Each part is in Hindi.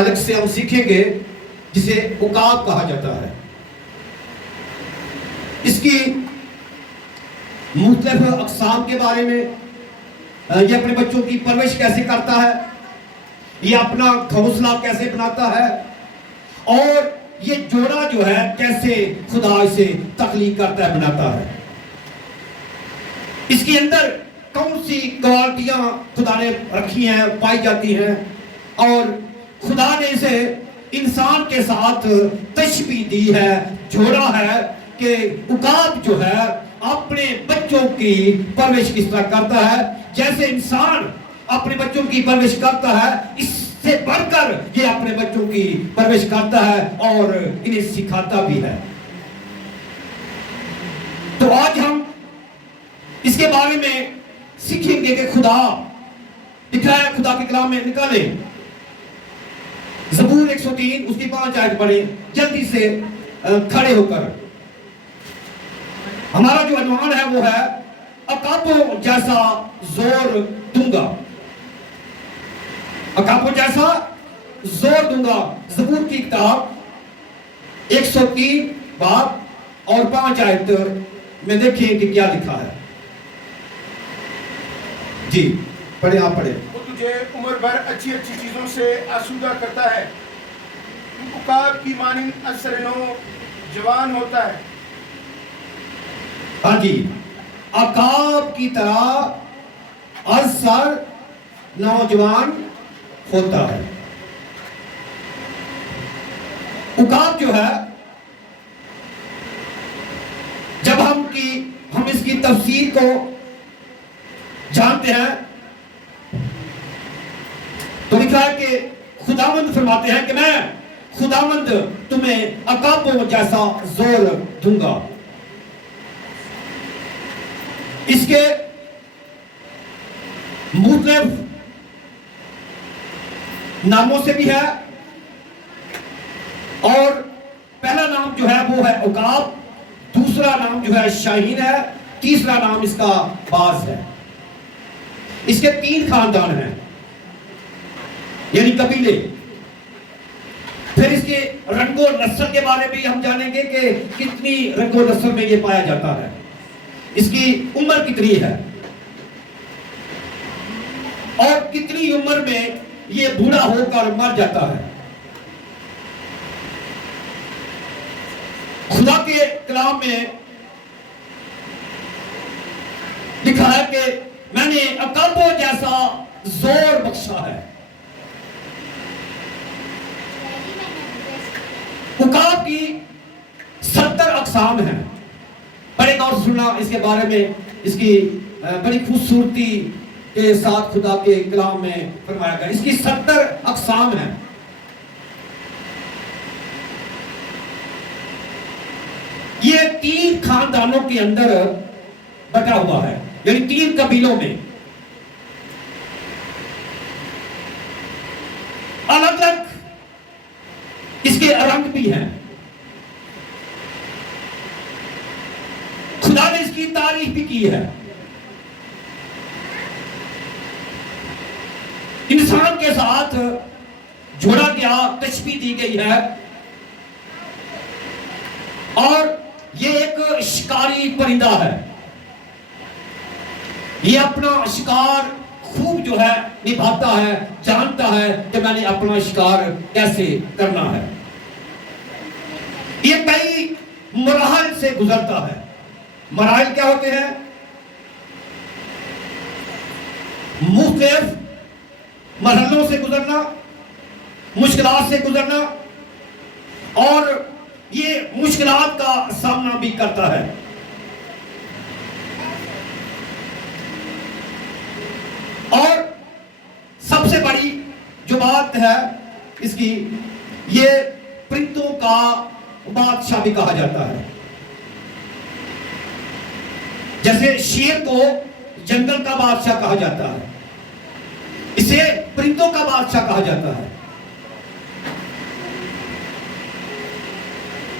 डायलेक्ट से हम सीखेंगे जिसे उकाब कहा जाता है। इसकी मुख्तलिफ अक़साम के बारे में, ये अपने बच्चों की परवरिश कैसे करता है, ये अपना घोंसला कैसे बनाता है, और ये जोड़ा जो है कैसे खुदा इसे तख्लीक करता है, बनाता है। इसके अंदर कौन सी क्वालिटियां खुदा ने रखी हैं, पाई जाती हैं, और खुदा ने इसे इंसान के साथ तशबीह दी है, जोड़ा है कि उकाब जो है अपने बच्चों की परवरिश किस तरह करता है। जैसे इंसान अपने बच्चों की परवरिश करता है, इससे बढ़कर ये अपने बच्चों की परवरिश करता है और इन्हें सिखाता भी है। तो आज हम इसके बारे में सीखेंगे कि खुदा लिखा है, खुदा के कलाम में निकाले ज़बूर 103 उसकी 5 आयत पढ़े जल्दी से खड़े होकर। हमारा जो अनुमान है वो है अकाबों जैसा जोर दूंगा, अकाबों जैसा जोर दूंगा। ज़बूर की किताब 103 बाब और 5 आयत में देखिए कि क्या लिखा है। जी पढ़े, आप पढ़े। वो तुझे उम्र भर अच्छी अच्छी चीजों से आसूदा करता है, उकाब की मानिंद असरनो जवान होता है। हाँ जी, अकाब की तरह असर नौजवान होता है। उकाब जो है, जब हम इसकी तफसीर को जानते हैं तो लिखा है कि खुदावंद फरमाते हैं कि मैं खुदावंद तुम्हें अकाबों जैसा जोर दूंगा। इसके मुख्तलिफ नामों से भी है, और पहला नाम जो है वो है उकाब, दूसरा नाम जो है शाहीन है, तीसरा नाम इसका बाज है। इसके 3 खानदान हैं, यानी कबीले। फिर इसके रंगो नस्ल के बारे में हम जानेंगे कि कितनी रंगो नस्ल में ये पाया जाता है, इसकी उम्र कितनी है, और कितनी उम्र में ये बूढ़ा होकर मर जाता है। खुदा के कलाम में लिखा है कि मैंने अकाबों जैसा जोर बख्शा है। उकाब की 70 अक़साम हैं। बड़े गौर से सुनना इसके बारे में, इसकी बड़ी खूबसूरती के साथ खुदा के कलाम में फरमाया गया। इसकी 70 अक़साम हैं। ये 3 खानदानों के अंदर बटा हुआ है, यानी 3 कबीलों में अलग अलग इसके रंग भी हैं। खुदा ने इसकी तारीफ भी की है। इंसान के साथ जोड़ा गया, तशबीह दी गई है, और ये एक शिकारी परिंदा है। ये अपना शिकार खूब जो है निभाता है, जानता है कि मैंने अपना शिकार कैसे करना है। ये कई मराहल से गुजरता है। मराहल क्या होते हैं? मुख्तलिफ मरहलों से गुजरना, मुश्किलात से गुजरना, और ये मुश्किलात का सामना भी करता है। और सबसे बड़ी जो बात है इसकी, ये परिंदों का बादशाह भी कहा जाता है। जैसे शेर को जंगल का बादशाह कहा जाता है, इसे परिंदों का बादशाह कहा जाता है।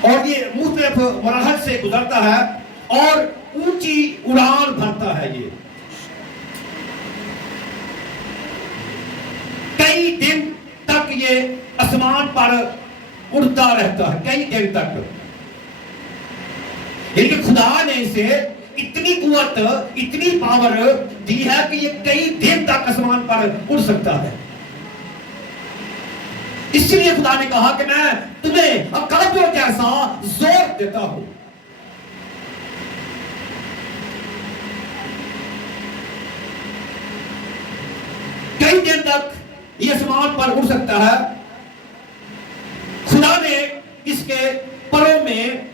और ये मुख्तलिफ मराहल से गुजरता है और ऊंची उड़ान भरता है। ये कई दिन तक ये आसमान पर उड़ता रहता है कई दिन तक। लेकिन खुदा ने इसे इतनी कुवत, इतनी पावर दी है कि ये कई दिन तक आसमान पर उड़ सकता है। इसलिए खुदा ने कहा कि मैं तुम्हें अकाजों जैसा जोर देता हूं। कई दिन तक ये आसमान पर उड़ सकता है। खुदा ने इसके परों में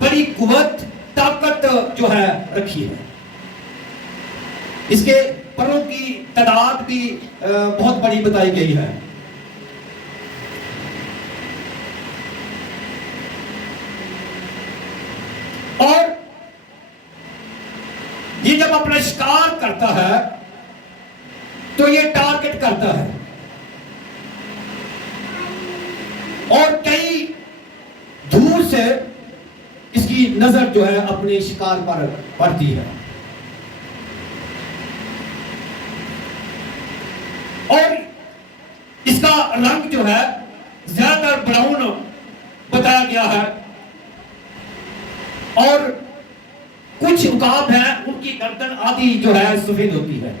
बड़ी कुवत, ताकत जो है रखी है। इसके परों की तादाद भी बहुत बड़ी बताई गई है। और ये जब अपना शिकार करता है तो ये टारगेट करता है और कई दूर से इसकी नजर जो है अपने शिकार पर पड़ती है। और इसका रंग जो है ज्यादातर ब्राउन बताया गया है और कुछ उकाब हैं उनकी गर्दन आदि जो है सफेद होती है।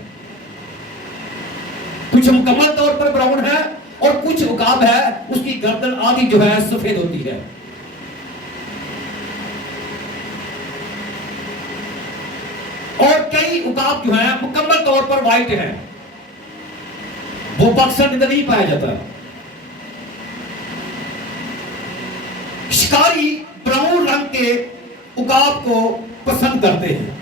कुछ मुकम्मल तौर पर ब्राउन है और कुछ उकाब है उसकी गर्दन आदि जो है सफेद होती है। और कई उकाब जो है मुकम्मल तौर पर व्हाइट है, वो अक्सर नहीं पाया जाता। शिकारी ब्राउन रंग के उकाब को पसंद करते हैं।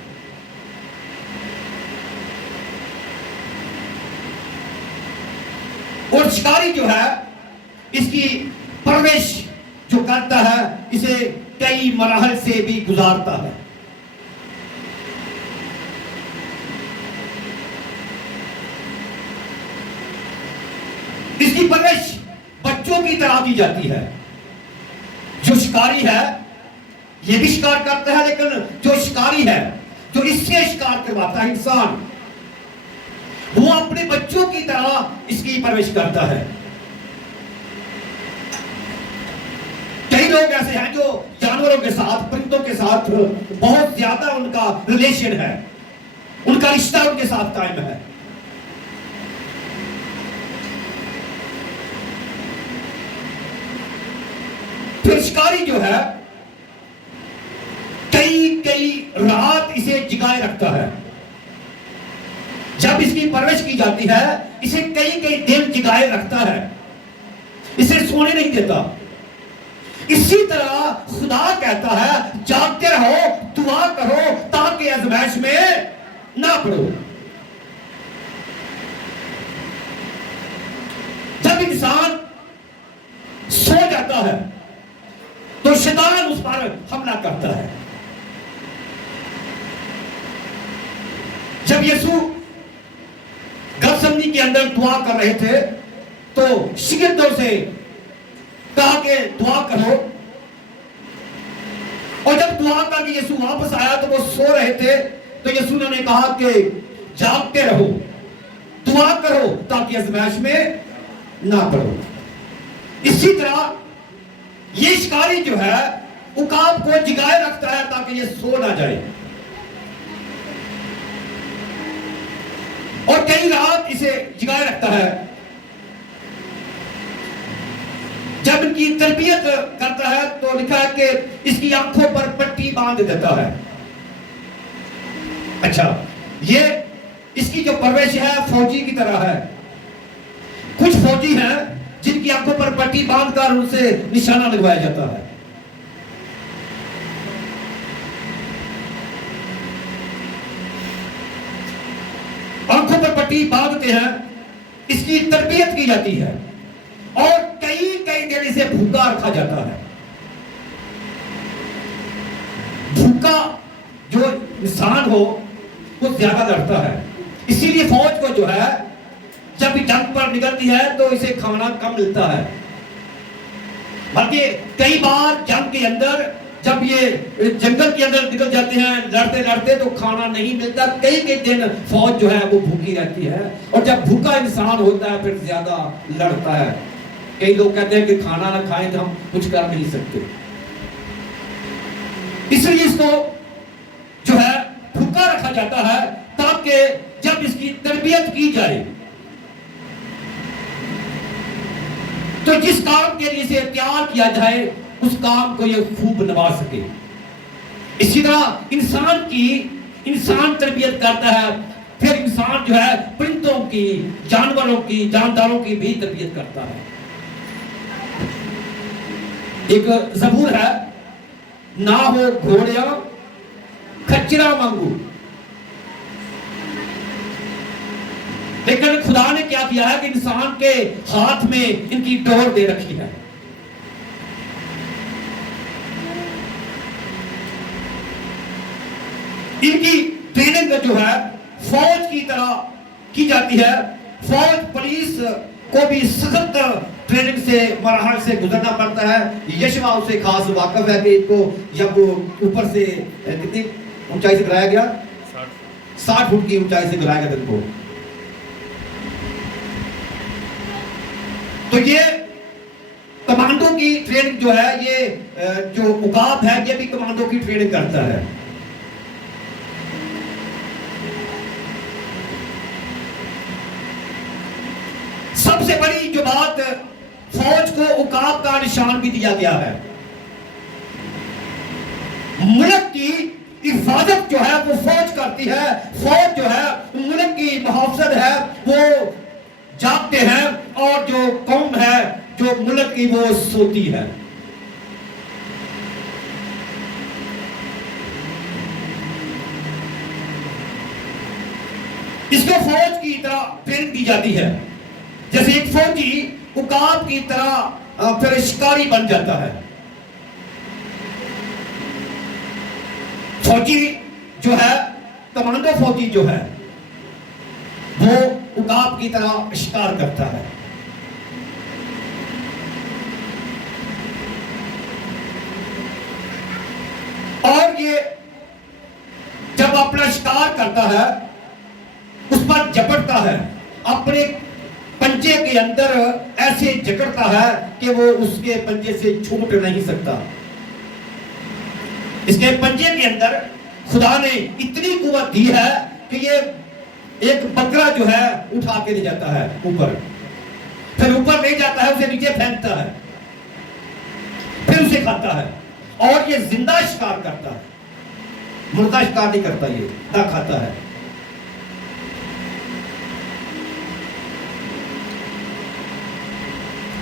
और शिकारी जो है इसकी परवरिश जो करता है इसे कई मराहल से भी गुजारता है। इसकी परवरिश बच्चों की तरह की जाती है। जो शिकारी है ये भी शिकार करता है, लेकिन जो शिकारी है जो इससे शिकार करवाता है इंसान, वो अपने बच्चों की तरह इसकी परवरिश करता है। कई लोग ऐसे हैं जो जानवरों के साथ, परिंदों के साथ बहुत ज्यादा उनका रिलेशन है, उनका रिश्ता उनके साथ कायम है। फिर शिकारी जो है कई कई रात इसे जिगाए रखता है। जब इसकी परवरिश की जाती है इसे कई कई दिन जिगाए रखता है, इसे सोने नहीं देता। इसी तरह खुदा कहता है जागते रहो, दुआ करो ताकि आजमाइश में ना पड़ो। जब इंसान सो जाता है तो शैतान उस पर हमला करता है। जब यीशु गतसमनी के अंदर दुआ कर रहे थे तो शिगिर्दों से कहा कि दुआ करो, और जब दुआ करके यीशु वापस आया तो वो सो रहे थे, तो यीशु ने कहा कि जागते रहो, दुआ करो ताकि आजमाइश में ना पड़ो। इसी तरह ये शिकारी जो है उकाब को जिगाए रखता है ताकि ये सो ना जाए। और कई रात इसे जिगाए रखता है। जब इनकी तरबियत करता है तो लिखा है कि इसकी आंखों पर पट्टी बांध देता है। अच्छा, ये इसकी जो परवरिश है फौजी की तरह है। कुछ फौजी हैं जिनकी आंखों पर पट्टी बांधकर उनसे निशाना लगवाया जाता है। आंखों पर पट्टी बांधते हैं, इसकी तरबियत की जाती है और कई कई दिन इसे भूखा रखा जाता है। भूखा जो इंसान हो वो ज्यादा लड़ता है, इसीलिए फौज को जो है जब जंग पर निकलती है तो इसे खाना कम मिलता है। बल्कि कई बार जंग के अंदर जब ये जंगल के अंदर निकल जाते हैं लड़ते लड़ते तो खाना नहीं मिलता, कई कई दिन फौज जो है वो भूखी रहती है। और जब भूखा इंसान होता है फिर ज्यादा लड़ता है। कई लोग कहते हैं कि खाना ना खाएं तो हम कुछ कर नहीं सकते, इसलिए इसको जो है भूखा रखा जाता है ताकि जब इसकी तरबियत की जाए तो जिस काम के लिए इसे तैयार किया जाए उस काम को ये खूब निभा सके। इसी तरह इंसान तरबियत करता है, फिर इंसान जो है परिंदों की, जानवरों की, जानदारों की भी तरबियत करता है। एक ज़बूर है, ना हो घोड़िया खच्चरा मांगू, लेकिन खुदा ने क्या किया है कि इंसान के हाथ में इनकी डोर दे रखी है। इनकी ट्रेनिंग जो है फौज की तरह की जाती है। फौज पुलिस को भी सख्त ट्रेनिंग से मरहल से गुजरना पड़ता है। यशवा उसे खास वाकफ है कि इनको जब ऊपर से कितनी ऊंचाई से गिराया गया, 60 फुट की ऊंचाई से गिराया गया इनको। तो ये कमांडो की ट्रेनिंग जो है, ये जो उकाब है ये भी कमांडो की ट्रेनिंग करता है। सबसे बड़ी जो बात, फौज को उकाब का निशान भी दिया गया है। मुल्क की हिफाजत जो है वो फौज करती है। फौज जो है मुल्क की मुहाफिजत है, वो जागते हैं, और जो कौम है जो मुल्क की वो सोती है। इसको फौज की तरह ट्रेनिंग दी जाती है। जैसे एक फौजी उकाब की तरह फिर शिकारी बन जाता है। फौजी जो है, कमांडो फौजी जो है, वो उकाब की तरह शिकार करता है। और ये जब अपना शिकार करता है उस पर झपटता है, अपने पंजे के अंदर ऐसे जकड़ता है कि वो उसके पंजे से छूट नहीं सकता। इसके पंजे के अंदर खुदा ने इतनी कुव्वत दी है कि ये एक बकरा जो है उठा के ले जाता है ऊपर, फिर ऊपर ले जाता है, उसे नीचे फेंकता है, फिर उसे खाता है। और ये जिंदा शिकार करता है, मुर्दा शिकार नहीं करता, ये ना खाता है।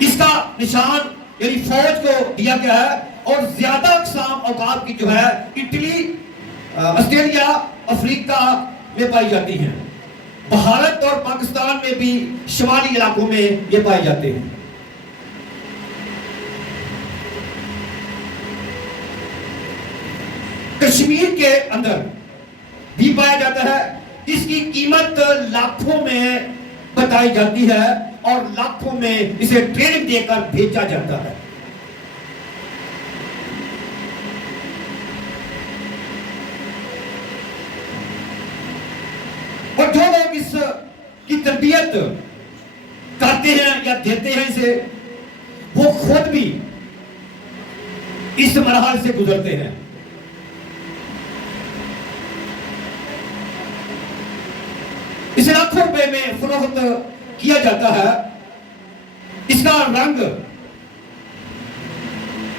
इसका निशान यानी फौज को दिया गया है। और ज्यादा अक़साम औकाब की जो है इटली, ऑस्ट्रेलिया, अफ्रीका में पाई जाती हैं। भारत और पाकिस्तान में भी शिमाली इलाकों में ये पाए जाते हैं। कश्मीर के अंदर भी पाया जाता है। इसकी कीमत लाखों में बताई जाती है और लाखों में इसे ट्रेनिंग देकर भेजा जाता है। और जो लोग इस की तरबियत करते हैं या देते हैं इसे, वो खुद भी इस मरहल से गुजरते हैं। इसे लाखों रुपए में फरोख्त किया जाता है। इसका रंग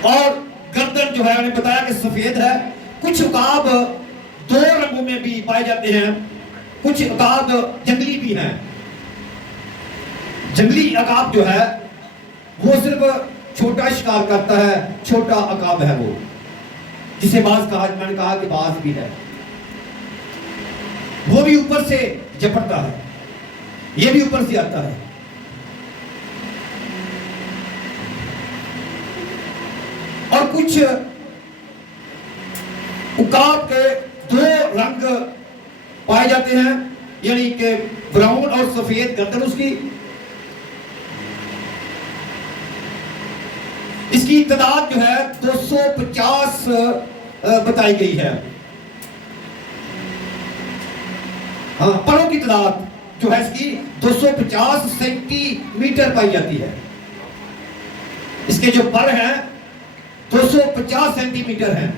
और गर्दन जो है, मैंने बताया कि सफेद है। कुछ उकाब 2 रंगों में भी पाए जाते हैं, कुछ उकाब जंगली भी हैं। जंगली अकाब जो है वो सिर्फ छोटा शिकार करता है, छोटा अकाब है वो, जिसे बाज कहा, मैंने कहा कि बाज भी है, वो भी ऊपर से झपटता है, ये भी ऊपर से आता है। और कुछ उकाब के 2 रंग पाए जाते हैं, यानी कि ब्राउन और सफेद गर्दन उसकी। इसकी तादाद जो है 250 बताई गई है। हाँ, परों की तादाद जो है इसकी 250 सेंटीमीटर पाई जाती है। इसके जो पर हैं 250 सेंटीमीटर हैं।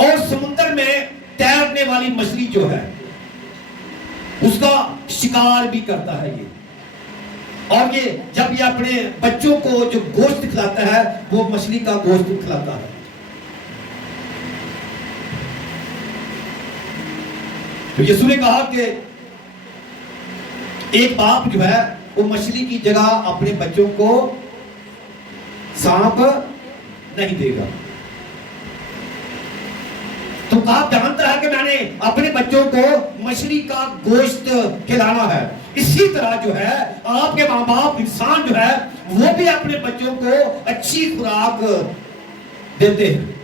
और समुद्र में तैरने वाली मछली जो है उसका शिकार भी करता है ये। और ये जब ये अपने बच्चों को जो गोश्त खिलाता है वो मछली का गोश्त खिलाता है। तो यीशु ने कहा कि एक बाप जो है वो मछली की जगह अपने बच्चों को सांप नहीं देगा। तो आप जानता है कि मैंने अपने बच्चों को मछली का गोश्त खिलाना है। इसी तरह जो है आपके माँ बाप इंसान जो है वो भी अपने बच्चों को अच्छी खुराक देते हैं।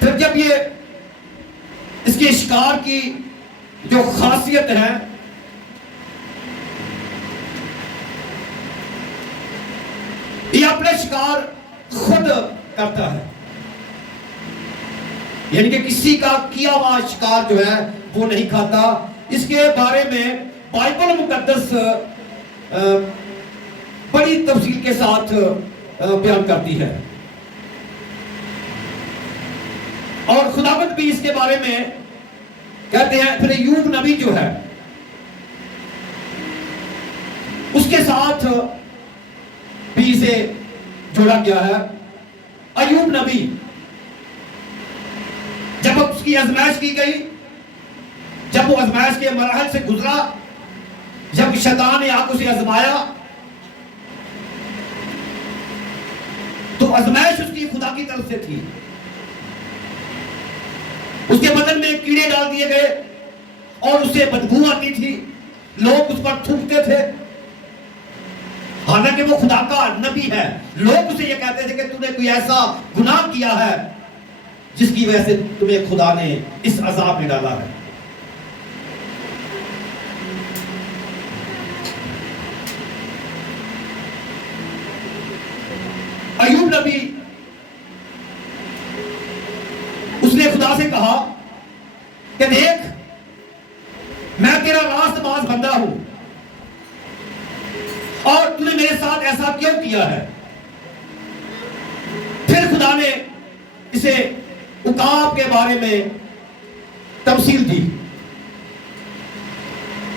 फिर जब ये इसके शिकार की जो खासियत है ये अपना शिकार खुद करता है, यानी कि किसी का किया हुआ शिकार जो है वो नहीं खाता। इसके बारे में बाइबल मुकद्दस बड़ी तफसील के साथ बयान करती है। और खुदावंद भी इसके बारे में कहते हैं। फिर अय्यूब नबी जो है उसके साथ भी इसे जोड़ा गया है। अय्यूब नबी जब उसकी आजमाइश की गई, जब वो आजमाइश के मरहल से गुजरा, जब शैतान ने आंख उसे आजमाया, तो आजमाइश उसकी खुदा की तरफ से थी। उसके बदन में कीड़े डाल दिए गए और उसे बदबू आती थी, लोग उस पर थूकते थे। हालांकि वो खुदा का नबी है, लोग उसे ये कहते थे कि तूने कोई ऐसा गुनाह किया है जिसकी वजह से तुम्हें खुदा ने इस अजाब में डाला है। अय्यूब नबी उसने खुदा से कहा कि देख मैं तेरा रास्तबाज बंदा हूं और तूने मेरे साथ ऐसा क्यों किया है। फिर खुदा ने इसे उकाब के बारे में तफसील दी।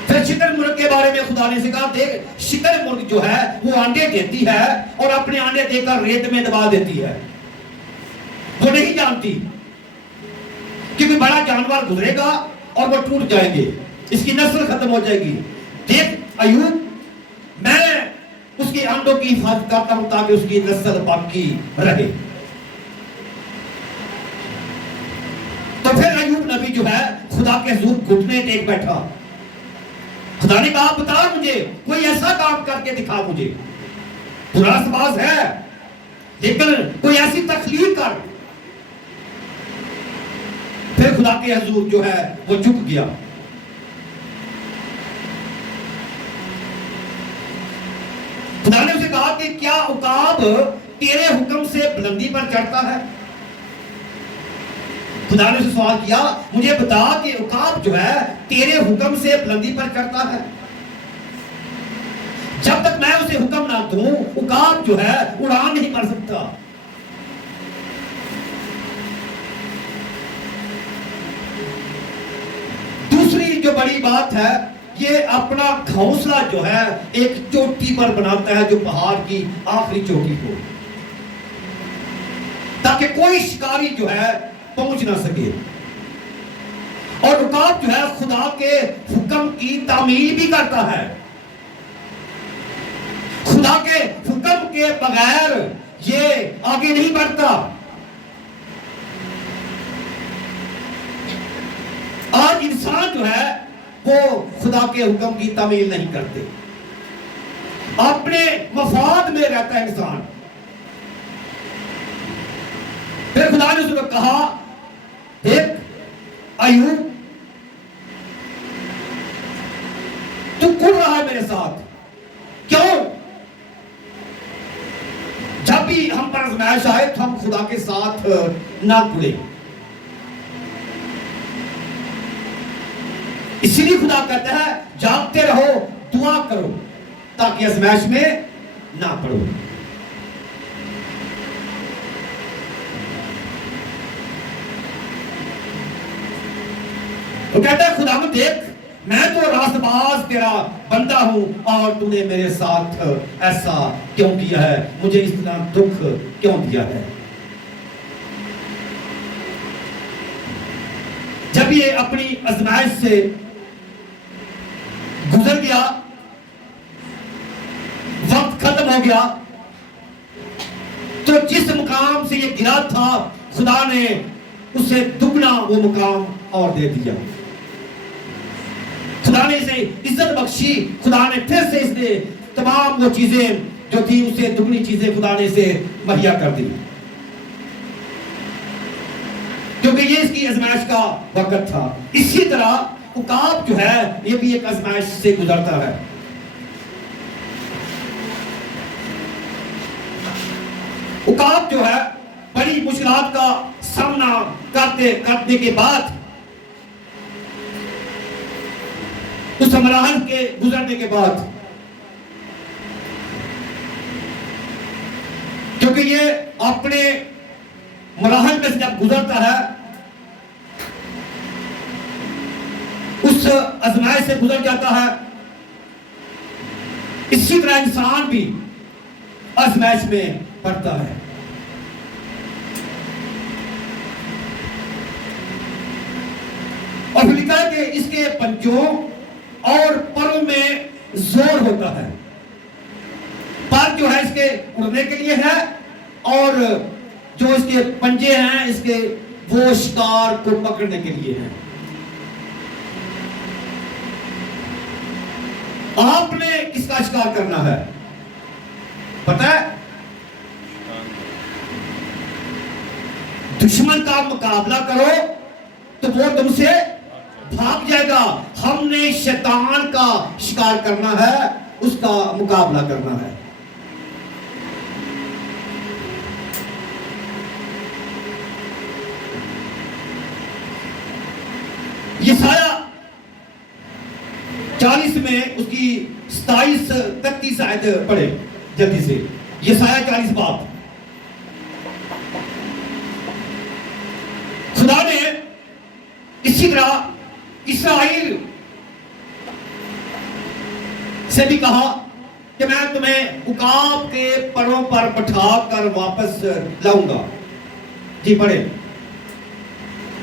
फिर शिकरमुर्ग के बारे में खुदा ने कहा देख शिकरमुर्ग जो है वो अंडे देती है और अपने अंडे देकर रेत में दबा देती है। वो नहीं जानती कि कोई बड़ा जानवर गुजरेगा और वो टूट जाएंगे, इसकी नस्ल खत्म हो जाएगी। देख अय्यूब मैं उसके अंडों की हिफाजत करता हूं ताकि उसकी नस्ल बाकी रहे। तो फिर अय्यूब नबी जो है खुदा के हुजूर घुटने टेक बैठा। खुदा ने कहा बता मुझे कोई ऐसा काम करके दिखा, मुझे तू रास्तबाज है लेकिन कोई ऐसी तकलीफ कर। फिर खुदा के हुजूर जो है वो झुक गया। खुदा ने उसे कहा कि क्या उकाब तेरे हुक्म से बुलंदी पर चढ़ता है। खुदा ने उसे सवाल किया मुझे बता कि उकाब जो है तेरे हुक्म से बुलंदी पर चढ़ता है। जब तक मैं उसे हुक्म ना दूं उकाब जो है उड़ान नहीं कर सकता। दूसरी जो बड़ी बात है ये अपना घोंसला जो है एक चोटी पर बनाता है जो पहाड़ की आखिरी चोटी को, ताकि कोई शिकारी जो है पहुंच ना सके। और उकाब जो है खुदा के हुक्म की तामील भी करता है। खुदा के हुक्म के बगैर ये आगे नहीं बढ़ता। आज इंसान जो है वो खुदा के हुक्म की तामील नहीं करते, अपने मफाद में रहता है इंसान। फिर खुदा ने उसको कहा देख अय्यूब तू खुल रहा है मेरे साथ, क्यों? जब भी हम पर आजमाइश आए तो हम खुदा के साथ ना जुड़े। इसीलिए खुदा कहता है जागते रहो, दुआ करो ताकि आजमाइश में ना पड़ो। तो कहता है खुदा में देख, मैं तो रास्तबाज तेरा बंदा हूं और तूने मेरे साथ ऐसा क्यों किया है, मुझे इस तरह दुख क्यों दिया है। जब ये अपनी आजमाइश से गुजर गया, वक्त खत्म हो गया, तो जिस मुकाम से ये गिरा था खुदा ने उसे दुगना वो मुकाम और दे दिया। खुदा ने इसे इज्जत बख्शी, खुदा ने फिर से इसने तमाम वो चीजें जो थी उसे दुगनी चीजें खुदा ने इसे मुहैया कर दी, क्योंकि ये इसकी आजमाइश का वक्त था। इसी तरह उकाब जो है ये भी एक आजमाइश से गुजरता है। उकाब जो है बड़ी मुश्किलात का सामना करने के बाद, उस मराहल के गुजरने के बाद, क्योंकि ये अपने मराहल में से जब गुजरता है, उस आजमाइश से गुजर जाता है, इसी तरह इंसान भी आजमाइश में पड़ता है। और लिखा है कि इसके पंजों और परों में जोर होता है। पर जो है इसके उड़ने के लिए है, और जो इसके पंजे हैं इसके वो शिकार को पकड़ने के लिए है। आपने किसका शिकार करना है पता है? दुश्मन का मुकाबला करो तो वो तुमसे भाग जाएगा। हमने शैतान का शिकार करना है, उसका मुकाबला करना है। यशायाह 40 में उसकी 27-31 आयत पढ़े जल्दी से। यशायाह 40 बात। खुदा ने इसी तरह इस्राएल से भी कहा कि मैं तुम्हें उकाब के परों पर बैठा कर वापस लाऊंगा। जी पढ़े।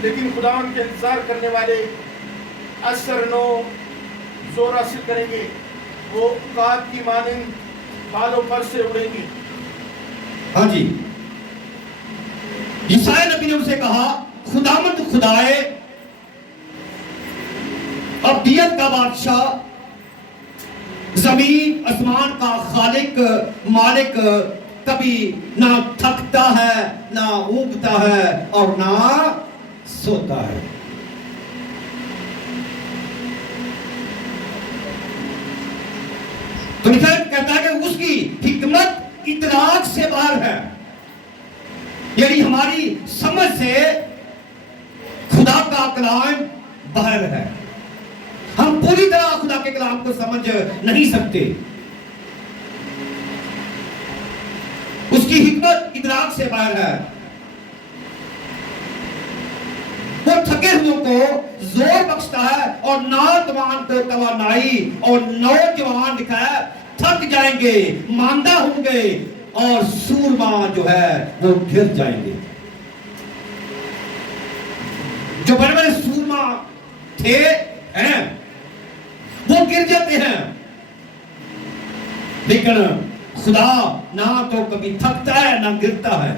लेकिन खुदावन के इंतजार करने वाले असरनो जोर हासिल करेंगे, वो उकाब की मानिंद बालों पर से उड़ेंगी। हाँ जी, यशायाह नबी ने उनसे कहा खुदावंद खुदाए अब्दियत का बादशाह, जमीन आसमान का खालिक मालिक कभी ना थकता है ना ऊँगता है और ना सोता है। तो कहता है कि उसकी हिकमत इतराक से बाहर है, यानी हमारी समझ से खुदा का कलाम बाहर है। हम पूरी तरह खुदा के कलाम को समझ नहीं सकते। उसकी हिकमत इदराक से बाहर है। वो थके हुओं को जोर बख्शता है और नौजवान को तवानाई, और नौजवान लिखा है थक जाएंगे, मांदा होंगे और सूरमा जो है वो गिर जाएंगे। जो बड़े बड़े सूरमा थे हैं वो गिर जाते हैं, लेकिन खुदा ना तो कभी थकता है ना गिरता है।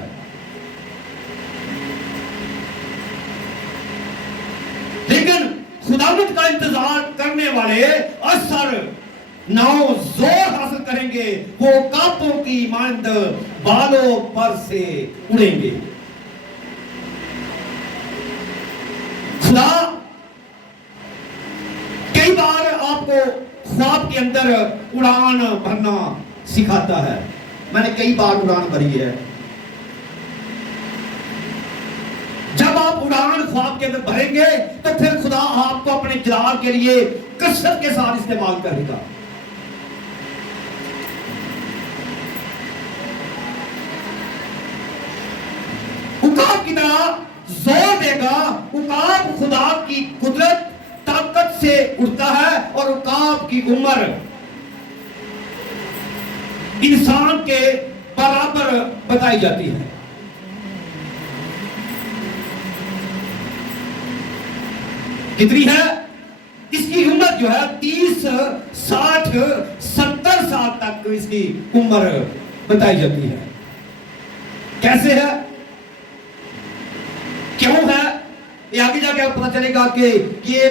लेकिन खुदावंद का इंतजार करने वाले असर नौ जोर हासिल करेंगे, वो कांपों की मांद बालों पर से उड़ेंगे। खुदा कई बार आपको ख्वाब के अंदर उड़ान भरना सिखाता है। मैंने कई बार उड़ान भरी है। जब आप उड़ान ख्वाब के अंदर भरेंगे तो फिर खुदा आपको अपने जलाल के लिए कसरत के साथ इस्तेमाल करेगा। उकाब की तरह जोर देगा। उकाब खुदा की कुदरत ताकत से उड़ता है और उकाब की उम्र इंसान के बराबर बताई जाती है। कितनी है? इसकी उम्र जो है 30, 60, 70 साल तक इसकी उम्र बताई जाती है। कैसे है, क्यों है, ये आगे जाके आपको पता चलेगा कि ये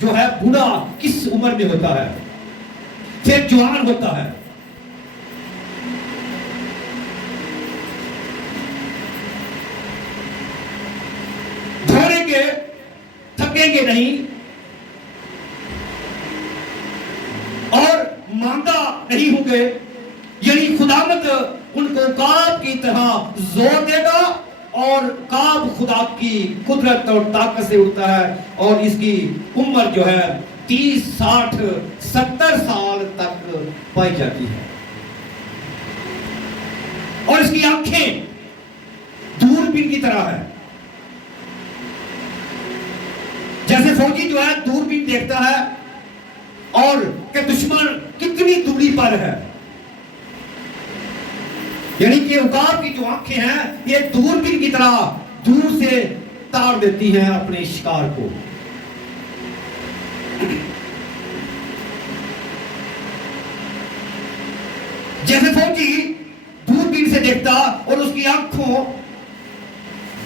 जो है बूढ़ा किस उम्र में होता है, फिर जवान होता है। दौड़ेंगे, थकेंगे नहीं और मांदा नहीं होंगे, यानी खुदावंद उनको काब की तरह जोर देगा और काब खुदा की कुदरत और ताकत से उठता है और इसकी उम्र जो है 30, 60, 70 साल तक पाई जाती है। और इसकी आंखें दूरबीन की तरह है। जैसे फौजी जो है दूरबीन देखता है और कि दुश्मन कितनी दूरी पर है, यानी कि उकाब की जो आंखें हैं ये दूरबीन की तरह दूर से ताड़ देती हैं अपने शिकार को। जैसे फौजी दूरबीन से देखता और उसकी आंखों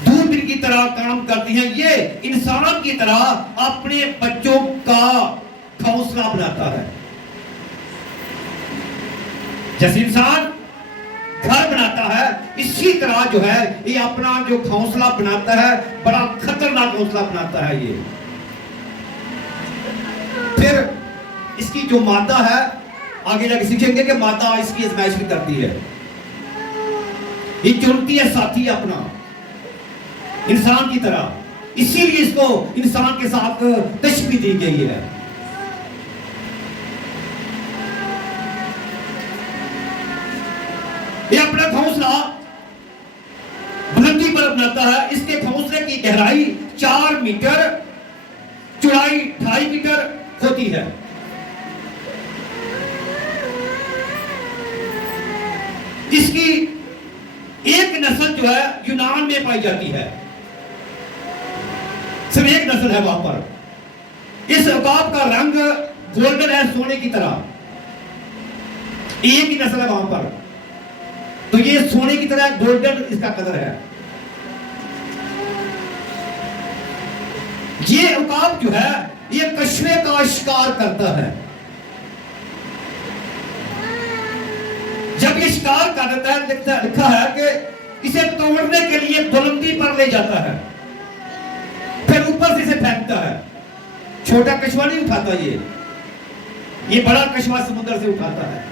दूरबीन की तरह काम करती हैं, ये इंसान की तरह अपने बच्चों का घोंसला बनाता है। जैसे इंसान घर बनाता है, इसी तरह जो है ये अपना जो घोंसला बनाता है, बड़ा खतरनाक घोंसला बनाता है ये। फिर इसकी जो मादा है, आगे जाके सीखेंगे कि मादा इसकी आजमाइश भी करती है, ये चुनती है साथी अपना इंसान की तरह, इसीलिए इसको इंसान के साथ तशबीह दी गई है। ये अपना घोंसला बुलंदी पर बनाता है। इसके घोंसले की गहराई 4 मीटर, चौड़ाई 2.5 मीटर होती है। इसकी एक नस्ल जो है यूनान में पाई जाती है, सिर्फ एक नस्ल है वहां पर। इस उकाब का रंग गोल्डन है, सोने की तरह, एक ही नस्ल है वहां पर, तो ये सोने की तरह गोल्डन इसका कलर है। ये उकाब जो है ये कछुए का शिकार करता है। जब ये शिकार कर देता है, लिखा है कि इसे तोड़ने के लिए बुलंदी पर ले जाता है, फिर ऊपर से इसे फेंकता है। छोटा कछुआ नहीं उठाता ये बड़ा कछुआ समुद्र से उठाता है।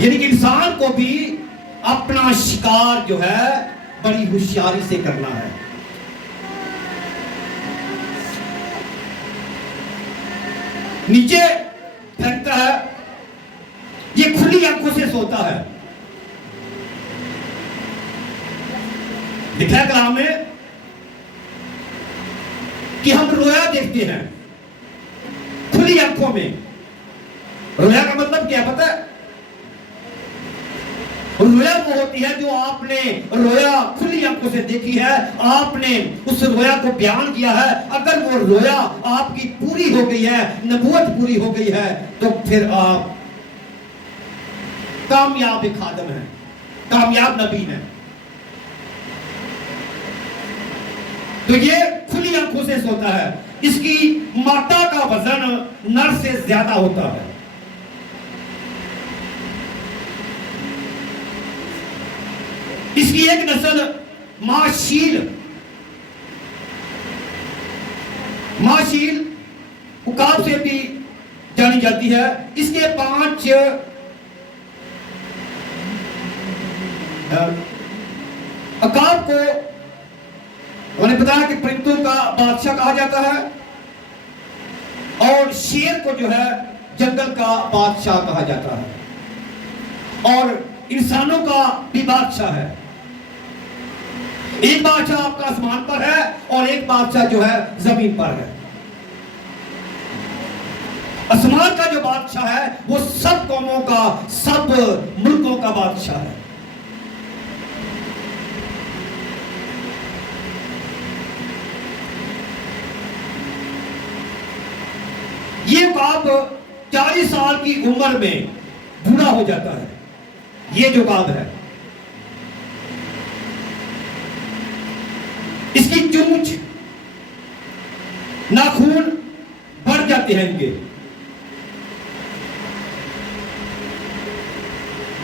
यानी कि इंसान को भी अपना शिकार जो है बड़ी होशियारी से करना है। नीचे फेंकता है, ये खुली आंखों से सोता है। लिखा है कलाम में कि हम रोया देखते हैं खुली आंखों में। रोया का मतलब क्या पता है? रोया वो होती है जो आपने रोया खुली आंखों से देखी है, आपने उस रोया को बयान किया है। अगर वो रोया आपकी पूरी हो गई है, नबूवत पूरी हो गई है, तो फिर आप कामयाब खादम हैं, कामयाब नबी हैं। तो ये खुली आंखों से सोता है। इसकी माता का वजन नर से ज्यादा होता है। इसकी एक नस्ल माशील उकाब से भी जानी मानी जाती है। इसके 5 अकाब को उन्होंने बताया कि परिंदों का बादशाह कहा जाता है, और शेर को जो है जंगल का बादशाह कहा जाता है, और इंसानों का भी बादशाह है। एक बादशाह आपका आसमान पर है और एक बादशाह जो है जमीन पर है। आसमान का जो बादशाह है वो सब कौमों का, सब मुल्कों का बादशाह है। ये काब 40 साल की उम्र में बूढ़ा हो जाता है। ये जो काब है, इसकी चोंच, नाखून बढ़ जाते हैं इनके।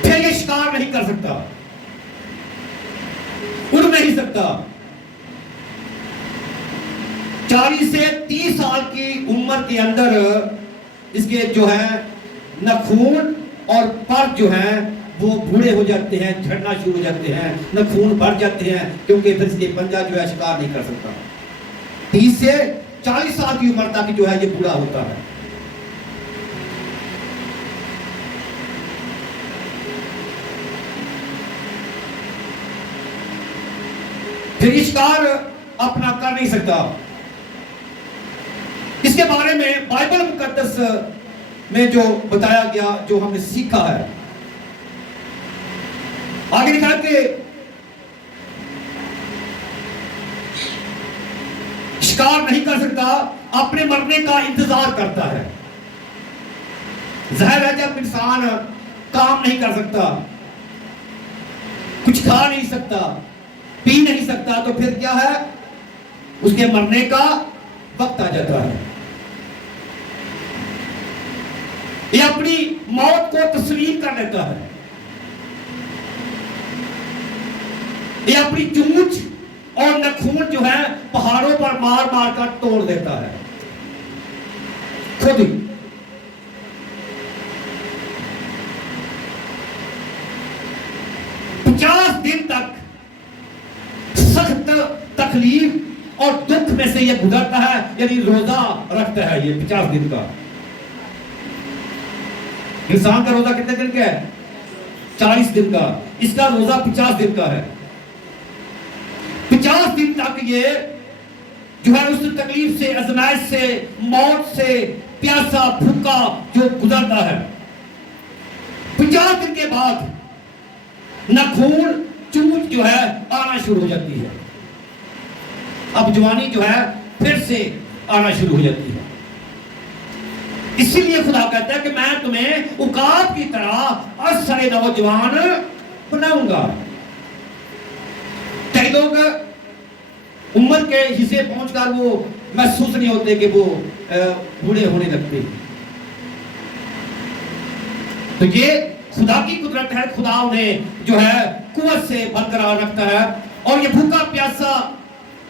फिर ये शिकार नहीं कर सकता, उड़ नहीं सकता। 40 से 30 साल की उम्र के अंदर इसके जो है नाखून और पर जो है वो बूढ़े हो जाते हैं, झड़ना शुरू हो जाते हैं, नाखून बढ़ जाते हैं, क्योंकि फिर इसके पंजा जो है शिकार नहीं कर सकता। 30 से 40 साल की उम्र तक जो है ये बूढ़ा होता है। फिर शिकार अपना कर नहीं सकता। इसके बारे में बाइबल मुकद्दस में जो बताया गया, जो हमने सीखा है, आगे लिखा है कि शिकार नहीं कर सकता, अपने मरने का इंतजार करता है। जाहिर है जब इंसान काम नहीं कर सकता, कुछ खा नहीं सकता, पी नहीं सकता, तो फिर क्या है, उसके मरने का वक्त आ जाता है। ये अपनी मौत को तस्लीम कर लेता है। ये अपनी चोंच और नाखून जो है पहाड़ों पर मार मार कर तोड़ देता है खुद ही। दिन तक सख्त तकलीफ और दुख में से ये गुजरता है, यानी रोजा रखता है ये 50 दिन का। इंसान का रोजा कितने दिन का है? 40 दिन का। इसका रोजा 50 दिन का है। 50 दिन तक ये जो है उस तकलीफ से, आजमाइश से, मौत से, प्यासा भूखा जो गुजरता है। 50 दिन के बाद नाखून चूंच जो है आना शुरू हो जाती है। अब जवानी जो है फिर से आना शुरू हो जाती है। इसीलिए खुदा कहता है कि मैं तुम्हें उकाब की तरह असरे नौजवान बनाऊंगा। कई लोग उम्र के हिस्से पहुंचकर वो महसूस नहीं होते कि वो बूढ़े होने लगते। तो ये खुदा की कुदरत है। खुदा उन्हें जो है कुव्वत से बरकरार रखता है और ये भूखा प्यासा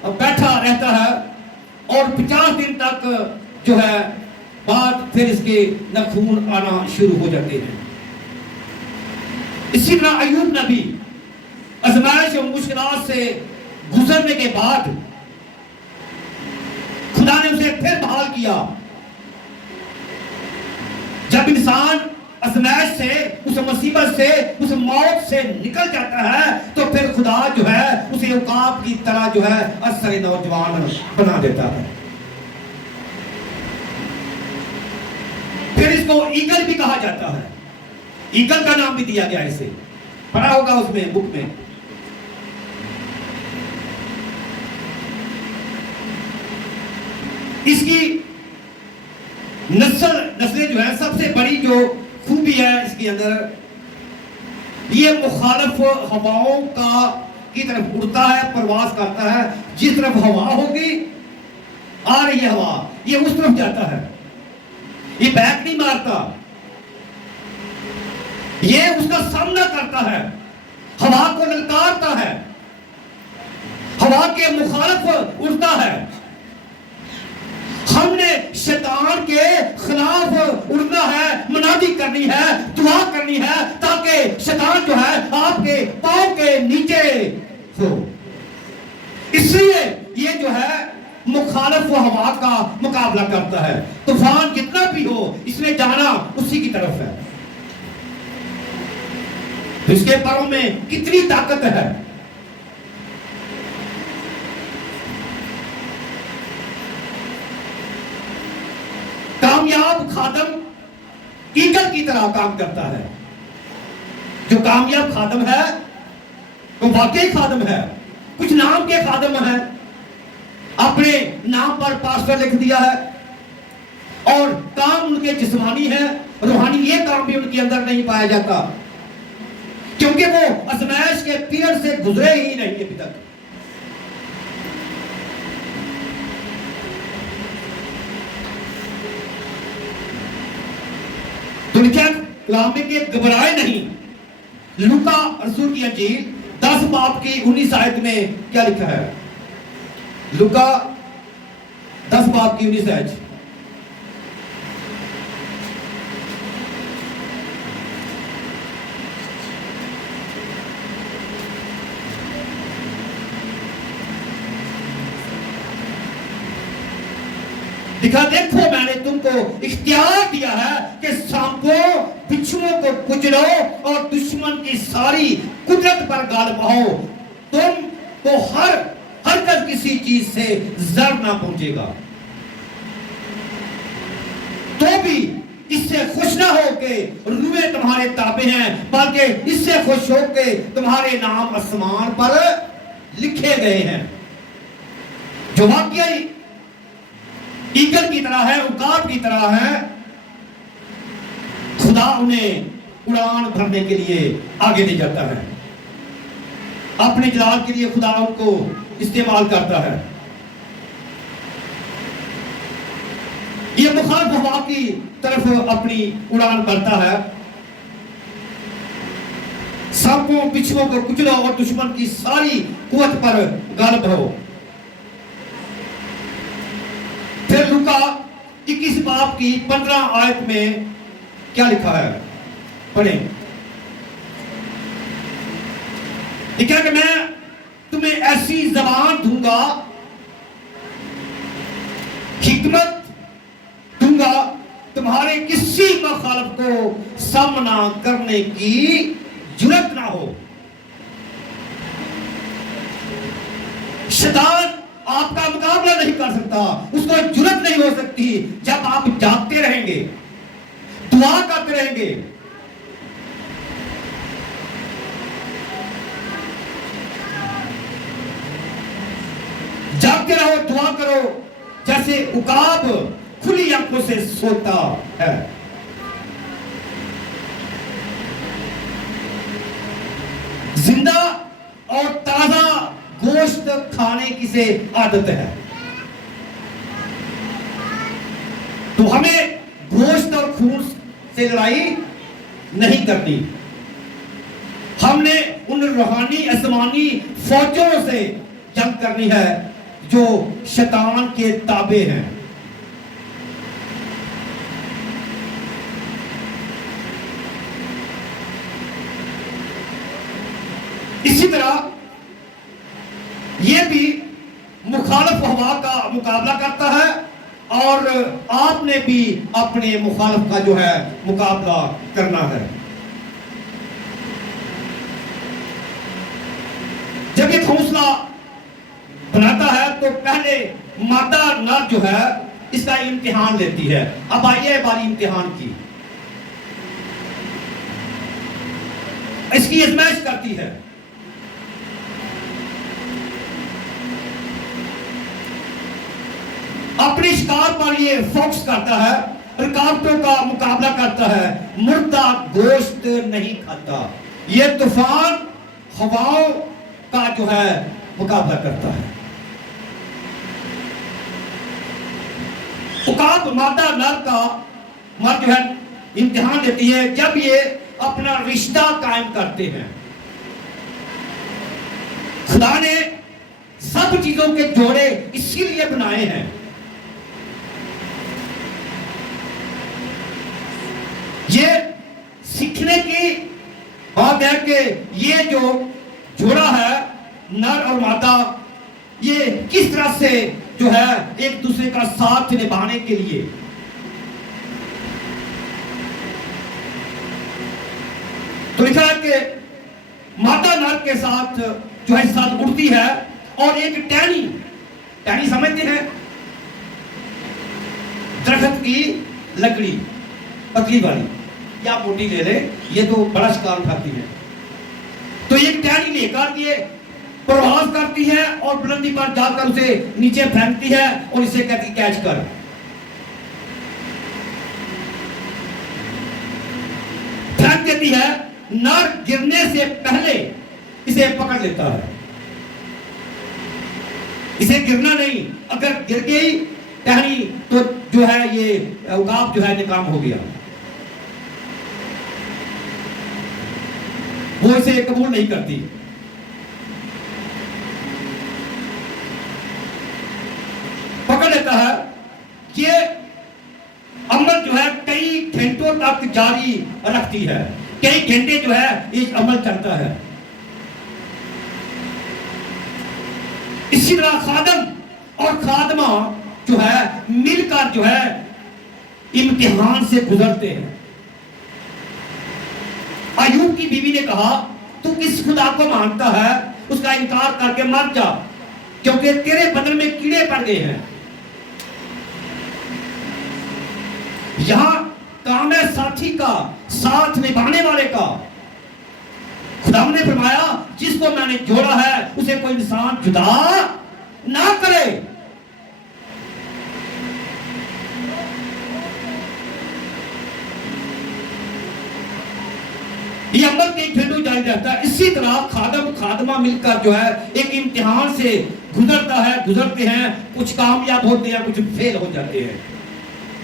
बैठा रहता है और 50 दिन तक जो है बाद फिर इसके नाखून आना शुरू हो जाते हैं। इसी तरह अय्यूब नबी आजमाइश और मुश्किलात से गुजरने के बाद खुदा ने उसे फिर बहाल किया। जब इंसान आजमाइश से, उस मुसीबत से, उस मौत से निकल जाता है तो फिर खुदा जो है उसे उकाब की तरह जो है असरे नौजवान बना देता है। फिर इसको ईगल भी कहा जाता है। ईगल का नाम भी दिया गया इसे, पढ़ा होगा उसमें बुक में। इसकी नस्लें जो है, सबसे बड़ी जो खूबी है इसके अंदर, ये मुखालिफ हवाओं का की तरफ उड़ता है, प्रवास करता है। जिस तरफ हवा होगी, आ रही है हवा, ये उस तरफ जाता है। ये बैक नहीं मारता, ये उसका सामना करता है, हवा को ललकारता है, हवा के मुखालिफ उड़ता है। हमने शैतान के खिलाफ उड़ना है, मुनादी करनी है, दुआ करनी है, ताकि शैतान जो है आपके पांव के नीचे हो। इसलिए ये जो है मुखालिफ हवा का मुकाबला करता है। तूफान जितना भी हो, इसमें जाना उसी की तरफ है। इसके पैरों में कितनी ताकत है। कामयाब खादम ईगल की तरह काम करता है। जो कामयाब खादम है वो वाकई खादम है, कुछ नाम के खादम है, अपने नाम पर पास्टर लिख दिया है, और काम उनके जिस्मानी है, रूहानी ये काम भी उनके अंदर नहीं पाया जाता, क्योंकि वो आजमाइश के पीरियड से गुजरे ही नहीं अभी तक। दुनिया कलाम में के घबराए नहीं। लूका रसूल की अंजील 10 बाब की 19 आयत में क्या लिखा है? लूका 10 बाब की 19 आयत। लिखा, देखो मैंने तुमको इख्तियार दिया है कि सांपों बिच्छुओं को कुचलो और दुश्मन की सारी कुदरत पर गालिब आओ। तुमको हर हरकत किसी चीज से जर ना पहुंचेगा। तो भी इससे खुश ना हो के रुए तुम्हारे ताबे हैं, बल्कि इससे खुश हो के तुम्हारे नाम आसमान पर लिखे गए हैं। जो वाकई ईगल की तरह है, उकाब की तरह है, खुदा उन्हें उड़ान भरने के लिए आगे ले जाता है। अपने जलाल के लिए खुदा उनको इस्तेमाल करता है। ये मुखालिफ हवा की तरफ अपनी उड़ान भरता है। सांपों बिच्छुओं को कुचलो और दुश्मन की सारी कुवत पर गालिब हो। फिर लूका 21 बाब की 15 आयत में क्या लिखा है? पढ़ें। लिखा कि मैं तुम्हें ऐसी जबान दूंगा, हिकमत दूंगा, तुम्हारे किसी मुखालिफ को सामना करने की जुर्रत ना हो। शैतान आपका मुकाबला नहीं कर सकता, उसको जुर्रत नहीं हो सकती जब आप जागते रहेंगे, दुआ करते रहेंगे। जागते रहो, दुआ करो, जैसे उकाब खुली आंखों से सोता है। जिंदा और ताजा गोश्त खाने की से आदत है, तो हमें गोश्त और खून से लड़ाई नहीं करनी। हमने उन रूहानी आसमानी फौजों से जंग करनी है जो शैतान के ताबे हैं। इसी तरह ये भी मुखालिफ हवा का मुकाबला करता है, और आपने भी अपने मुखालिफ का जो है मुकाबला करना है। जब ये घोंसला बनाता है तो पहले मादा नर जो है इसका इम्तिहान लेती है। अब आइए बारी इम्तिहान की, इसकी आजमाइश करती है। अपने शिकार पर ये फोकस करता है, रुकावटों का मुकाबला करता है, मुर्दा गोश्त नहीं खाता। ये तूफान हवाओं का जो है मुकाबला करता है। उकाब मादा नर का मर जो है इम्तिहान देती है जब ये अपना रिश्ता कायम करते हैं। खुदा ने सब चीजों के जोड़े इसीलिए बनाए हैं ये सीखने की बात है कि ये जो जोड़ा है नर और मादा, ये किस तरह से जो है एक दूसरे का साथ निभाने के लिए तो लिखा है कि मादा नर के साथ जो है साथ उड़ती है और एक टहनी समझते हैं, दरख्त की लकड़ी पतली वाली या मोटी ले ले, ये तो बड़ा शिकार उठाती है। तो एक टहनी लेकर ये प्रवास करती है और बुलंदी पर जाकर उसे नीचे फेंकती है और इसे कहती कैच कर। फेंक देती है, नर गिरने से पहले इसे पकड़ लेता है। इसे गिरना नहीं, अगर गिर गई टहनी तो जो है ये उगाब जो है नाकाम हो गया, वो इसे कबूल नहीं करती। पकड़ लेता है। ये अमल जो है कई घंटों तक जारी रखती है, कई घंटे जो है ये अमल चलता है। इसी तरह खादम और खादमा जो है मिलकर जो है इम्तिहान से गुजरते हैं। अयूब की बीवी ने कहा, तू किस खुदा को मानता है, उसका इनकार करके मर जा, क्योंकि तेरे बदन में कीड़े पड़ गए हैं। यहां काम है साथी का, साथ निभाने वाले का। खुदा ने फरमाया, जिसको मैंने जोड़ा है उसे कोई इंसान जुदा ना करे। ये अमल के घंटों जारी रहता है। इसी तरह खादम खादमा मिलकर जो है एक इम्तिहान से गुजरते हैं। कुछ कामयाब होते हैं, कुछ फेल हो जाते हैं,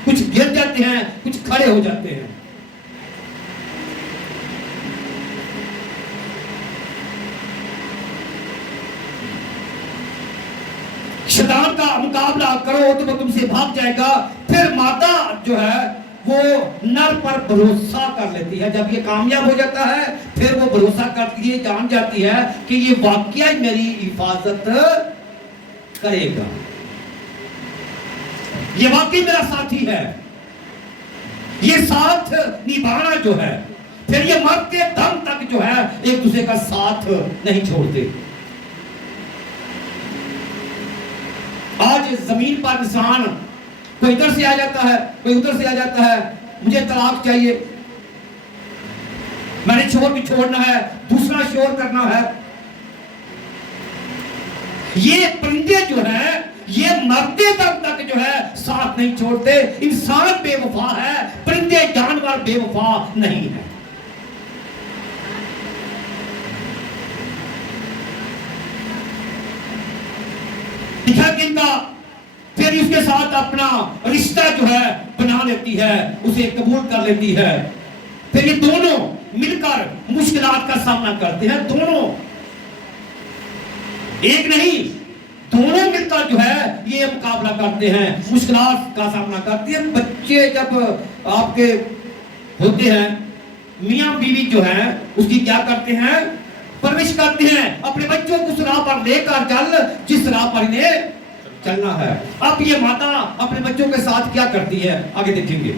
कुछ गिर जाते हैं, कुछ खड़े हो जाते हैं। शैतान का मुकाबला करो तो वो तुमसे भाग जाएगा। फिर मादा जो है वो नर पर भरोसा कर लेती है। जब ये कामयाब हो जाता है फिर वो भरोसा करती है, जान जाती है कि ये वाकई मेरी हिफाजत करेगा, ये वाकई मेरा साथी है, ये साथ निभाना जो है। फिर ये मरते दम तक जो है एक दूसरे का साथ नहीं छोड़ते। आज जमीन पर इंसान कोई इधर से आ जाता है, कोई उधर से आ जाता है, मुझे तलाक चाहिए, मैंने शोर भी छोड़ना है, दूसरा शोर करना है। ये परिंदे जो है ये मरते दम तक जो है साथ नहीं छोड़ते। इंसान बेवफा है, परिंदे जानवर बेवफा नहीं है। दिखा किनका फिर इसके साथ अपना रिश्ता जो है बना लेती है, उसे कबूल कर लेती है। फिर ये दोनों मिलकर मुश्किलात का सामना करते हैं। दोनों, एक नहीं, दोनों मिलकर जो है ये मुकाबला करते हैं, मुश्किलात का सामना करते हैं। बच्चे जब आपके होते हैं, मियां बीवी जो है उसकी क्या करते हैं, परवरिश करते हैं। अपने बच्चों को उस राह पर लेकर चल जिस राह पर इन्हें चलना है। अब ये माता अपने बच्चों के साथ क्या करती है आगे देखेंगे।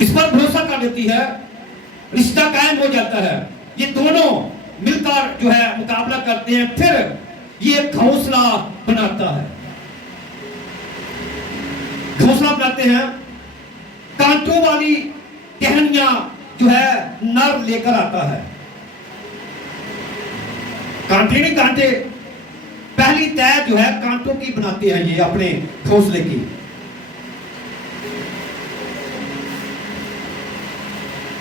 इस पर भरोसा कर लेती है, रिश्ता कायम हो जाता है। ये दोनों मिलकर जो है मुकाबला करते हैं। फिर ये घोंसला बनाता है, घोंसला बनाते हैं। कांटों वाली टहनियां जो है नर लेकर आता है। कांटे नहीं, कांटे पहली तय जो है कांटों की बनाते हैं ये अपने घोंसले की।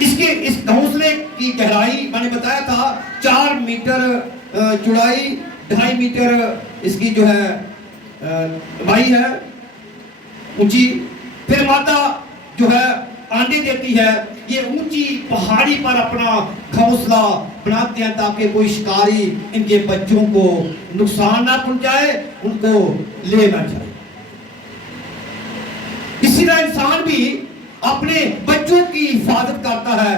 इसके इस घोंसले की गहराई मैंने बताया था 4 मीटर चौड़ाई, 2.5 मीटर इसकी जो है लंबाई है ऊंची। फिर माता जो है अंडे देती है। ये ऊंची पहाड़ी पर अपना घोंसला बनाते हैं ताकि कोई शिकारी इनके बच्चों को नुकसान ना पहुंचाए, उनको ले ना जाए। इसी तरह इंसान भी अपने बच्चों की हिफाजत करता है।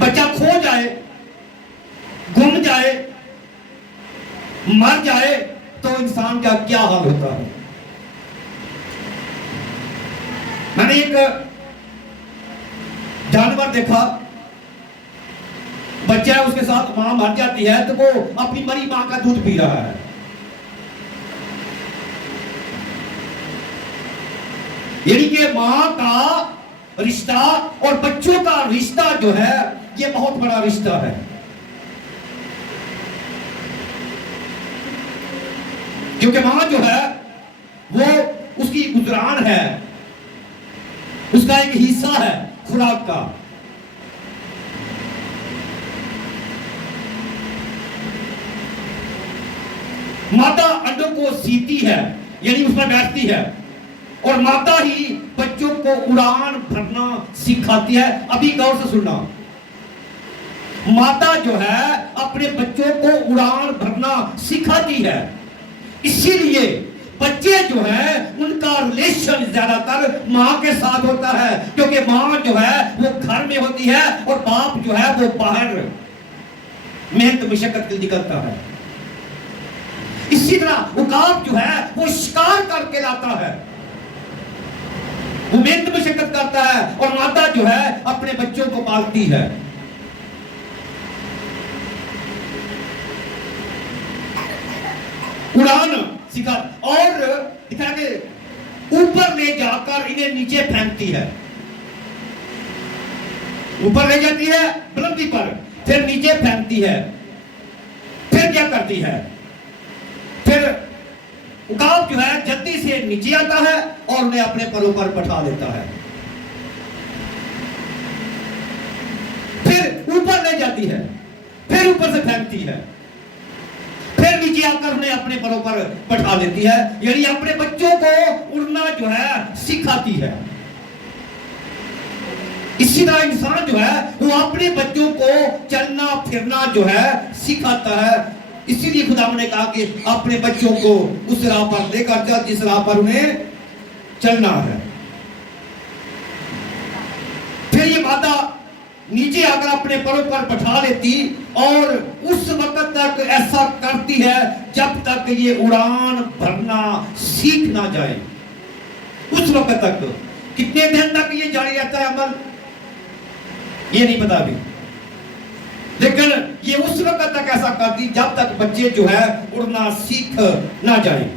बच्चा खो जाए, गुम जाए, मर जाए तो इंसान का क्या हाल होता है। मैंने एक जानवर देखा, बच्चा है उसके साथ मां मर जाती है तो वो अपनी मरी मां का दूध पी रहा है। यानी कि मां का रिश्ता और बच्चों का रिश्ता जो है ये बहुत बड़ा रिश्ता है। क्योंकि मां जो है वो उसकी गुजरान है, उसका एक हिस्सा है खुराक का। माता अंडों को सीती है, यानी उसमें बैठती है, और माता ही बच्चों को उड़ान भरना सिखाती है। अभी गौर से सुनना, माता जो है अपने बच्चों को उड़ान भरना सिखाती है। इसीलिए बच्चे जो है उनका रिलेशन ज्यादातर मां के साथ होता है, क्योंकि मां जो है वो घर में होती है और बाप जो है वो बाहर मेहनत मशक्कत के लिए निकलता है। इसी तरह उकाब जो है वो शिकार करके लाता है, वो मेहनत मशक्कत करता है, और माता जो है अपने बच्चों को पालती है। उड़ान सिखा और दिखा के ऊपर ले जाकर इन्हें नीचे फेंकती है। ऊपर ले जाती है बुलंदी पर, फिर नीचे फेंकती है। फिर क्या करती है, फिर उकाब जो है जल्दी से नीचे आता है और उन्हें अपने परों पर बैठा देता है। फिर ऊपर ले जाती है, फिर ऊपर से फेंकती है, फिर नीचे आकर उन्हें अपने परों पर बैठा देती है। यानी अपने बच्चों को उड़ना जो है सिखाती है। इसी तरह इंसान जो है वो अपने बच्चों को चलना फिरना जो है सिखाता है। इसीलिए खुदा ने कहा कि अपने बच्चों को उस राह पर लेकर चल जिस राह पर उन्हें चलना है। फिर ये माता नीचे आकर अपने परों पर बैठा लेती और उस वक्त तक ऐसा करती है जब तक ये उड़ान भरना सीख ना जाए। उस वक्त तक कितने दिन तक ये जारी रहता है अमल ये नहीं पता अभी, लेकिन ये उस वक्त तक ऐसा करती जब तक बच्चे जो है उड़ना सीख ना जाए।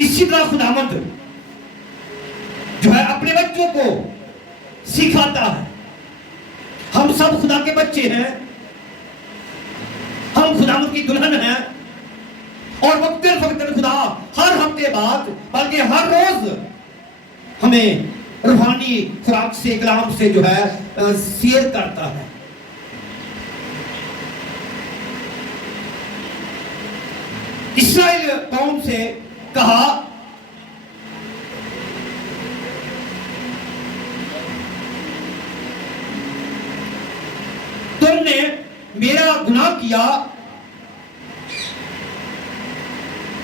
इसी तरह खुदावंद जो है अपने बच्चों को सिखाता है। हम सब खुदा के बच्चे हैं, हम खुदावंद की दुल्हन हैं, और वक्त खुदा हर हफ्ते बाद बल्कि हर रोज हमें रूहानी खुराक से कलाम से जो है शेयर करता है। इस्राएल कौम से कहा तुमने मेरा गुनाह किया।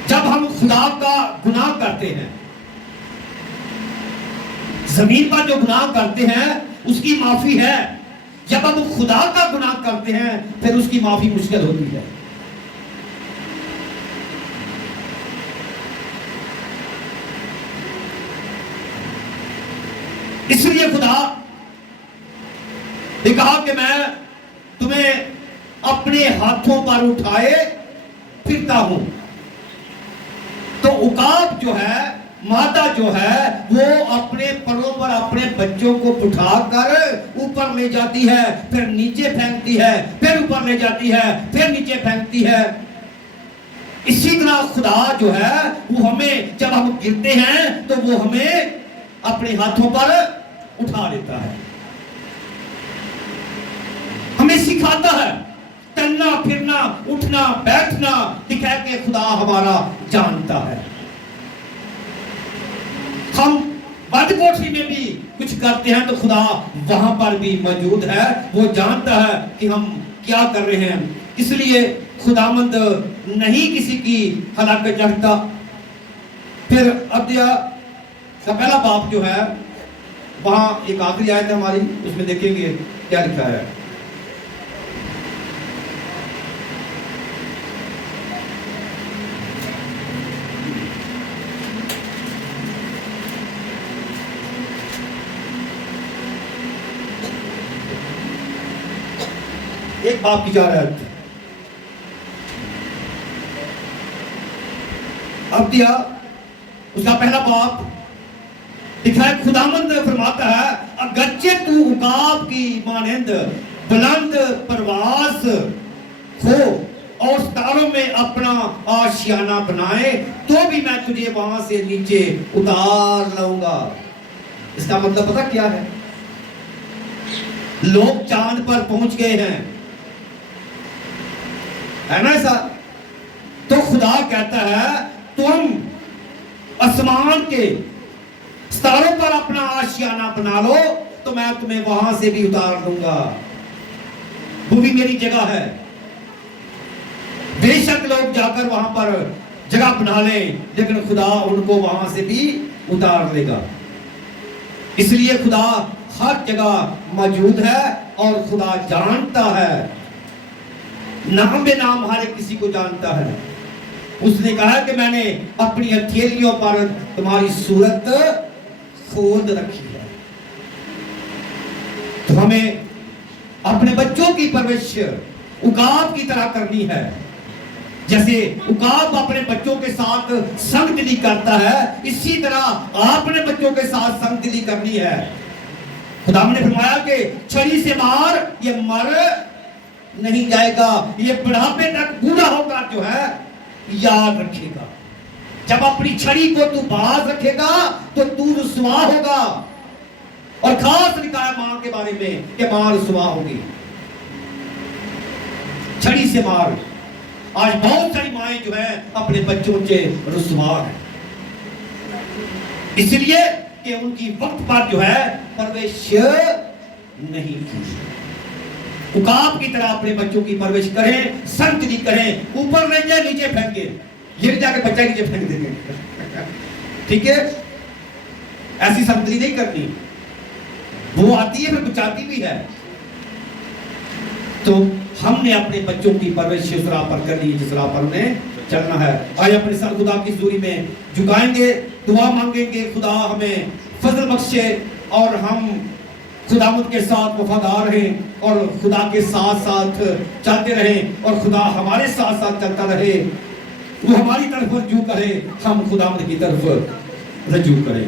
जब हम खुदा का गुनाह करते हैं, जमीन पर जो गुनाह करते हैं उसकी माफी है। जब हम खुदा का गुनाह करते हैं फिर उसकी माफी मुश्किल होती है। इसलिए खुदा ने कहा कि मैं तुम्हें अपने हाथों पर उठाए फिरता हूं। तो उकाब जो है, माता जो है, वो अपने परों पर अपने बच्चों को उठाकर ऊपर ले जाती है, फिर नीचे फेंकती है, फिर ऊपर ले जाती है, फिर नीचे फेंकती है। इसी तरह खुदा जो है वो हमें जब हम गिरते हैं तो वो हमें अपने हाथों पर उठा लेता है, हमें सिखाता है चलना फिरना उठना बैठना। दिखा के खुदा हमारा जानता है। हम बंद कोठरी में भी कुछ करते हैं तो खुदा वहां पर भी मौजूद है। वो जानता है कि हम क्या कर रहे हैं। इसलिए खुदामंद नहीं किसी की हलाकत चाहता। फिर अध्याय का पहला बाप जो है, वहां एक आखिरी आयत है हमारी, उसमें देखेंगे क्या लिखा है। एक बाप की 4 आयत, अध्याय उसका पहला बाप लिखा है। खुदामंद फरमाता है, अगरचे तू उकाब की मानंद बुलंद परवास हो और सितारों में अपना आशियाना बनाए, तो भी मैं तुझे वहां से नीचे उतार लाऊंगा। इसका मतलब पता क्या है? लोग चांद पर पहुंच गए हैं, है ना ऐसा? तो खुदा कहता है, तुम आसमान के सितारों पर अपना आशियाना बना लो, तो मैं तुम्हें वहां से भी उतार दूंगा। वो भी मेरी जगह है। बेशक लोग जाकर वहां पर जगह बना लें, लेकिन खुदा उनको वहां से भी उतार देगा। इसलिए खुदा हर जगह मौजूद है और खुदा जानता है, नाम बेनाम हर एक किसी को जानता है। उसने कहा कि मैंने अपनी हथेलियों पर तुम्हारी सूरत खोद रखी है। तो हमें अपने बच्चों की परवरिश उकाब की तरह करनी है। जैसे उकाब अपने बच्चों के साथ संगदिली करता है, इसी तरह आपने बच्चों के साथ संगदिली करनी है। खुदा ने फरमाया कि छड़ी से मार, ये मर नहीं जाएगा, ये बुढ़ापे तक बूढ़ा होकर जो है याद रखेगा। जब अपनी छड़ी को तू बाज रखेगा तो तू रुसवा होगा। और खास लिखा है मां के बारे में कि मां रुसवा होगी, छड़ी से मार। आज बहुत सारी माएं जो है अपने बच्चों से रुसवा है, इसलिए कि उनकी वक्त पर जो है परवरिश नहीं की। उकाब की तरह अपने बच्चों की परवरिश करें, संगति करें, ऊपर ले जाए नीचे फेंके, गिर जाके बच्चा नीचे फेंक देंगे। ठीक है, ऐसी संगति नहीं करनी। वो आती है फिर बचाती भी है। तो हमने अपने बच्चों की परवरिश उस राह पर करनी है जिस राह पर उन्हें चलना है। आज अपने सर खुदा की हज़ूरी में झुकाएंगे, दुआ मांगेंगे, खुदा हमें फजल बख्शे और हम खुदावंद के साथ वफादार रहें और खुदा के साथ साथ चलते रहें और खुदा हमारे साथ साथ चलता रहे। वो हमारी तरफ रजू करे, हम खुदावंद की तरफ रजू करें।